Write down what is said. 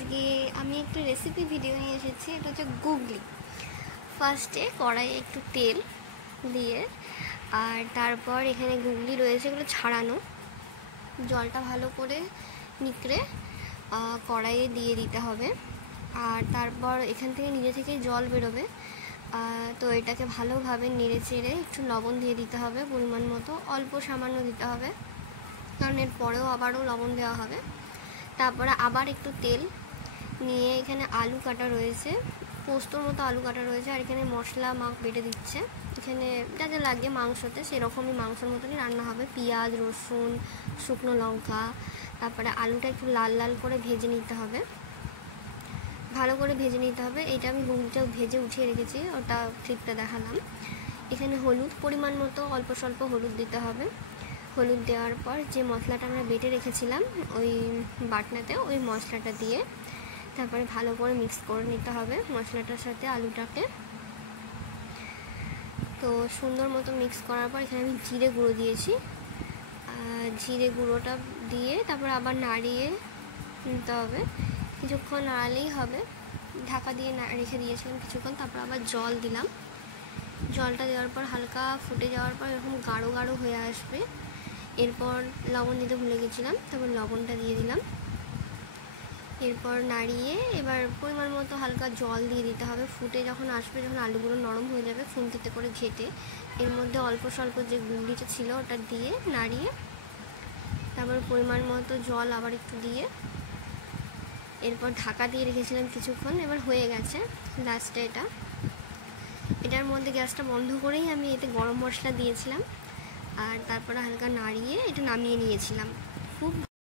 আজকে আমি একটা রেসিপি ভিডিও নিয়ে এসেছি। এটা হচ্ছে গুগলি। ফার্স্টে কড়াইয়ে একটু তেল দিয়ে আর তারপর এখানে গুগলি রয়েছে, এগুলো ছাড়ানো। জলটা ভালো করে নিকড়ে কড়াইয়ে দিয়ে দিতে হবে। আর তারপর এখান থেকে নিজে থেকেই জল বেরোবে। তো এটাকে ভালোভাবে নেড়ে চেড়ে একটু লবণ দিয়ে দিতে হবে, পরিমাণ মতো, অল্প সামান্য দিতে হবে, কারণ এর পরেও আবারও লবণ দেওয়া হবে। তারপরে আবার একটু তেল নিয়ে এখানে আলু কাটা রয়েছে, পোস্তর মতো আলু কাটা রয়েছে। আর এখানে মশলা বেটে দিচ্ছে। এখানে যা যা লাগে মাংসতে সেরকমই মাংসের মতনই রান্না হবে। পেঁয়াজ, রসুন, শুকনো লঙ্কা, তারপরে আলুটা একটু লাল লাল করে ভেজে নিতে হবে, ভালো করে ভেজে নিতে হবে। এইটা আমি গুগলিটাও ভেজে উঠিয়ে রেখেছি, ওটা ট্রিকটা দেখালাম। এখানে হলুদ পরিমাণ মতো অল্প স্বল্প হলুদ দিতে হবে। হলুদ দেওয়ার পর যে মশলাটা আমরা বেটে রেখেছিলাম ওই বাটনাতে, ওই মশলাটা দিয়ে তারপরে ভালো করে মিক্স করে নিতে হবে মশলাটার সাথে আলুটাকে। তো সুন্দর মতো মিক্স করার পর এখানে আমি জিরে গুঁড়ো দিয়েছি। জিরে গুঁড়োটা দিয়ে তারপর আবার নাড়িয়ে নিতে হবে, কিছুক্ষণ নাড়ালেই হবে। ঢাকা দিয়ে রেখে দিয়েছিলাম কিছুক্ষণ, তারপর আবার জল দিলাম। জলটা দেওয়ার পর হালকা ফুটে যাওয়ার পর এরকম গাঢ় গাঢ় হয়ে আসবে। এরপর লবণ দিতে ভুলে গেছিলাম, তারপর লবণটা দিয়ে দিলাম। এরপর নাড়িয়ে এবার পরিমাণ মতো হালকা জল দিয়ে দিতে হবে। ফুটে যখন আসবে, যখন আলুগুলো নরম হয়ে যাবে খুন্তিতে করে ঘেটে, এর মধ্যে অল্প স্বল্প যে গুগলিটা ছিল ওটা দিয়ে নাড়িয়ে তারপর পরিমাণ মতো জল আবার একটু দিয়ে এরপর ঢাকা দিয়ে রেখেছিলাম কিছুক্ষণ। এবার হয়ে গেছে লাস্টে এটার মধ্যে গ্যাসটা বন্ধ করেই আমি এতে গরম মশলা দিয়েছিলাম আর তারপরে হালকা নাড়িয়ে এটা নামিয়ে নিয়েছিলাম। খুব